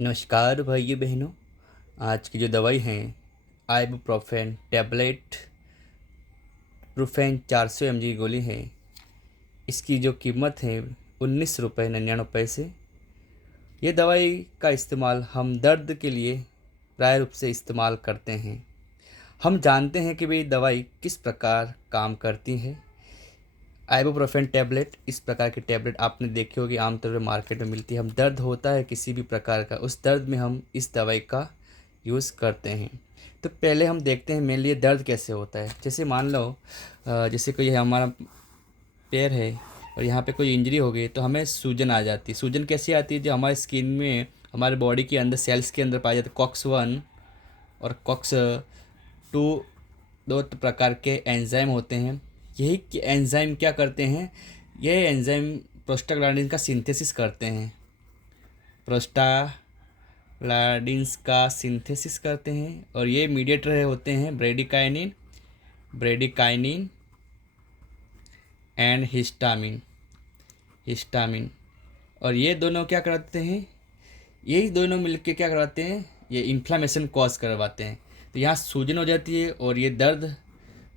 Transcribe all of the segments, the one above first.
नमस्कार भाइयों बहनों। आज की जो दवाई है आइबुप्रोफेन टैबलेट प्रूफेन 400 mg की गोली है। इसकी जो कीमत है 19 रुपये 99 पैसे। ये दवाई का इस्तेमाल हम दर्द के लिए प्राय रूप से इस्तेमाल करते हैं। हम जानते हैं कि भाई दवाई किस प्रकार काम करती है। आइबुप्रोफेन टैबलेट इस प्रकार की टैबलेट आपने देखी होगी, आमतौर पर मार्केट में मिलती है। हम दर्द होता है किसी भी प्रकार का, उस दर्द में हम इस दवाई का यूज़ करते हैं। तो पहले हम देखते हैं मेनली ये दर्द कैसे होता है। जैसे मान लो जैसे कोई हमारा पैर है और यहाँ पे कोई इंजरी हो गई तो हमें सूजन आ जाती है। सूजन कैसे आती है? जो हमारे स्किन में, हमारे बॉडी के अंदर सेल्स के अंदर पाए जाते हैं कॉक्स 1 और कॉक्स 2, दो प्रकार के एंजाइम होते हैं। यही एंजाइम क्या करते हैं? ये एंजाइम प्रोस्टाग्लैंडिन का सिंथेसिस करते हैं। प्रोस्टाग्लैंडिन्स का सिंथेसिस करते हैं और ये मीडिएटर होते हैं ब्रेडिकाइनिन एंड हिस्टामिन। और ये दोनों क्या करते हैं? यही दोनों मिलकर क्या करवाते हैं? ये इन्फ्लामेशन कॉज करवाते हैं। तो यहाँ सूजन हो जाती है और ये दर्द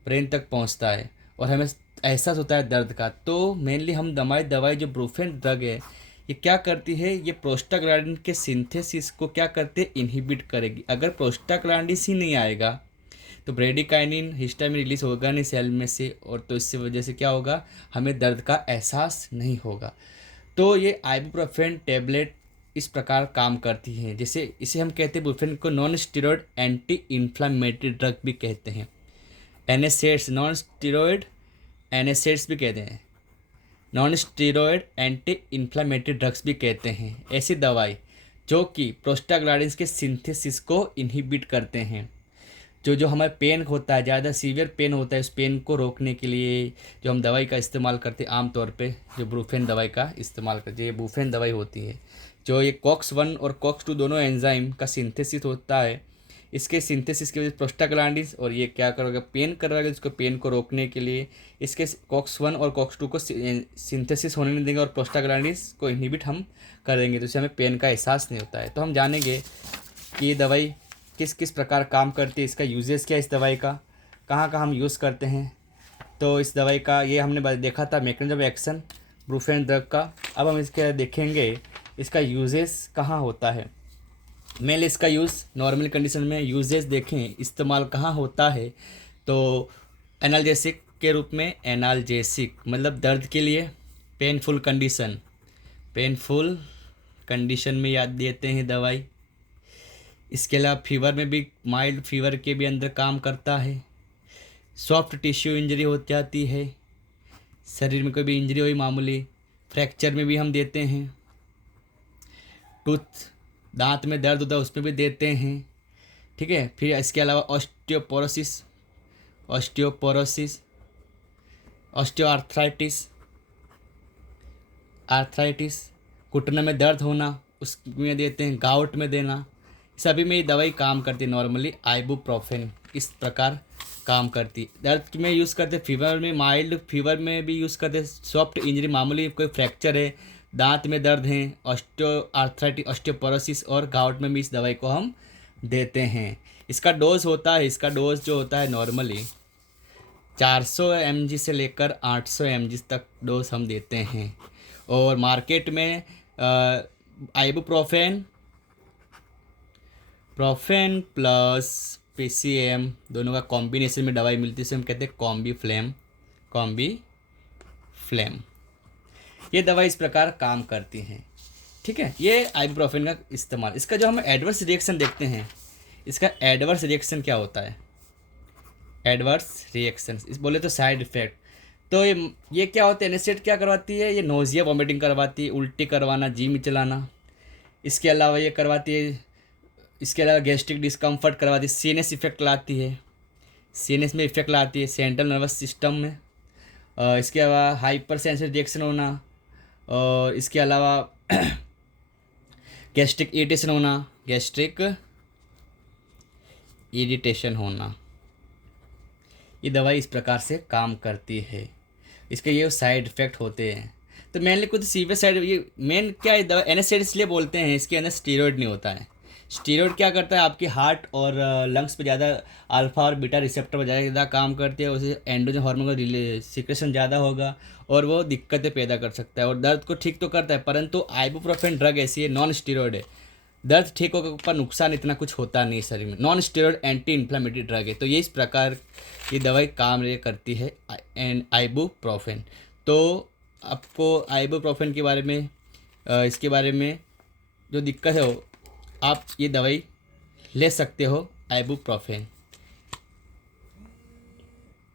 ब्रेन तक पहुँचता है और हमें एहसास होता है दर्द का। तो मेनली हम दवाई जो ब्रूफेन ड्रग है, ये क्या करती है? ये प्रोस्टाग्लैंडिन के सिंथेसिस को क्या करते हैं? इनहिबिट करेगी। अगर प्रोस्टाग्लैंडिन ही नहीं आएगा तो ब्रेडिकाइनिन हिस्टामिन रिलीज होगा नहीं सेल में से, और तो इससे वजह से क्या होगा? हमें दर्द का एहसास नहीं होगा। तो ये आइबुप्रोफेन टैबलेट इस प्रकार काम करती है। जैसे इसे हम कहते हैं, ब्रूफेन को non steroid anti inflammatory drug भी कहते हैं। एनएसएड्स, नॉन स्टीरॉयड एनएसएड्स भी कहते हैं, non steroid anti inflammatory drugs भी कहते हैं। ऐसी दवाई जो कि प्रोस्टाग्लैंडिन्स के सिंथेसिस को इनहिबिट करते हैं। जो जो हमें पेन होता है, ज़्यादा सीवियर पेन होता है, उस पेन को रोकने के लिए जो हम दवाई का इस्तेमाल करते हैं आमतौर पे, जो ब्रूफेन दवाई का इस्तेमाल करते हैं, ये ब्रूफेन दवाई होती है। जो ये कॉक्स 1 और कॉक्स 2 दोनों एंजाइम का सिंथेसिस होता है, इसके सिंथेसिस की वजह से प्रोस्टाग्लैंडिन्स, और ये क्या करेगा? पेन करेगा। इसको पेन को रोकने के लिए इसके कॉक्स 1 और कॉक्स 2 को सिंथेसिस होने नहीं देंगे और प्रोस्टाग्लैंडिन्स को इनहिबिट हम कर देंगे, तो इससे हमें पेन का एहसास नहीं होता है। तो हम जानेंगे कि ये दवाई किस किस प्रकार काम करती है, इसका यूजेस क्या है, इस दवाई का कहाँ कहाँ हम यूज़ करते हैं। तो इस दवाई का ये हमने देखा था mechanism of action Brufen drug का। अब हम इसके देखेंगे इसका यूजेस कहाँ होता है। मेनली इसका यूज़ नॉर्मल कंडीशन में यूजेस देखें, इस्तेमाल कहाँ होता है तो एनाल्जेसिक के रूप में। एनाल्जेसिक मतलब दर्द के लिए, पेनफुल कंडीशन में याद देते हैं दवाई। इसके अलावा फीवर में भी, माइल्ड फीवर के भी अंदर काम करता है। सॉफ्ट टिश्यू इंजरी हो जाती है, शरीर में कोई भी इंजरी हुई मामूली, फ्रैक्चर में भी हम देते हैं। टूथ, दांत में दर्द होता है, उसमें भी देते हैं। ठीक है। फिर इसके अलावा ऑस्टियोआर्थराइटिस, घुटने में दर्द होना, उसमें देते हैं। गाउट में देना, सभी में ये दवाई काम करती है। नॉर्मली आइबुप्रोफेन इस प्रकार काम करती है। दर्द में यूज़ करते, फीवर में, माइल्ड फीवर में भी यूज़ करते, सॉफ्ट इंजरी मामूली कोई फ्रैक्चर है, दांत में दर्द है, ऑस्टियोपोरोसिस और गाउट में भी इस दवाई को हम देते हैं। इसका डोज जो होता है नॉर्मली 400 mg से लेकर 800 mg तक डोज हम देते हैं। और मार्केट में आइबुप्रोफेन प्लस पीसीएम दोनों का कॉम्बिनेशन में दवाई मिलती है, इसे हम कहते हैं कॉम्बी फ्लेम। ये दवाई इस प्रकार काम करती हैं। ठीक है। ये आइबुप्रोफेन का इस्तेमाल। इसका जो हम एडवर्स रिएक्शन देखते हैं, इसका एडवर्स रिएक्शन क्या होता है? एडवर्स रिएक्शन इस बोले तो साइड इफेक्ट। तो ये क्या होता है? एनेस्टेट क्या करवाती है? ये नोजिया वॉमिटिंग करवाती है, उल्टी करवाना, जी में चलाना। इसके अलावा ये करवाती है, इसके अलावा गैस्ट्रिक डिस्कम्फर्ट करवाती है, सीएनएस इफेक्ट लाती है, सीएनएस में इफेक्ट लाती है, सेंट्रल नर्वस सिस्टम में। इसके अलावा हाइपर सेंसिटिव रिएक्शन होना, और इसके अलावा गैस्ट्रिक इरिटेशन होना। ये दवाई इस प्रकार से काम करती है। इसके ये साइड इफ़ेक्ट होते हैं। तो मेनली कुछ सीवियर साइड, ये मेन क्या है दवा एनेस्थेटिक इसलिए बोलते हैं, इसके अंदर स्टीरॉयड नहीं होता है। स्टीरॉयड क्या करता है, आपकी हार्ट और लंग्स पे ज़्यादा अल्फा और बीटा रिसेप्टर पर ज़्यादा काम करती है, उसे एंड्रोजन हार्मोन का सिक्रेशन ज़्यादा होगा और वो दिक्कतें पैदा कर सकता है और दर्द को ठीक तो करता है, परंतु आइबुप्रोफेन ड्रग ऐसी है, नॉन स्टीरॉयड है, दर्द ठीक होकर पर नुकसान इतना कुछ होता नहीं शरीर में, non steroid anti inflammatory drug है। तो ये इस प्रकार की दवाई काम ये करती है आइबुप्रोफेन। तो आपको आइबुप्रोफेन के बारे में इसके बारे में जो दिक्कत है वो आप ये दवाई ले सकते हो आइबुप्रोफेन।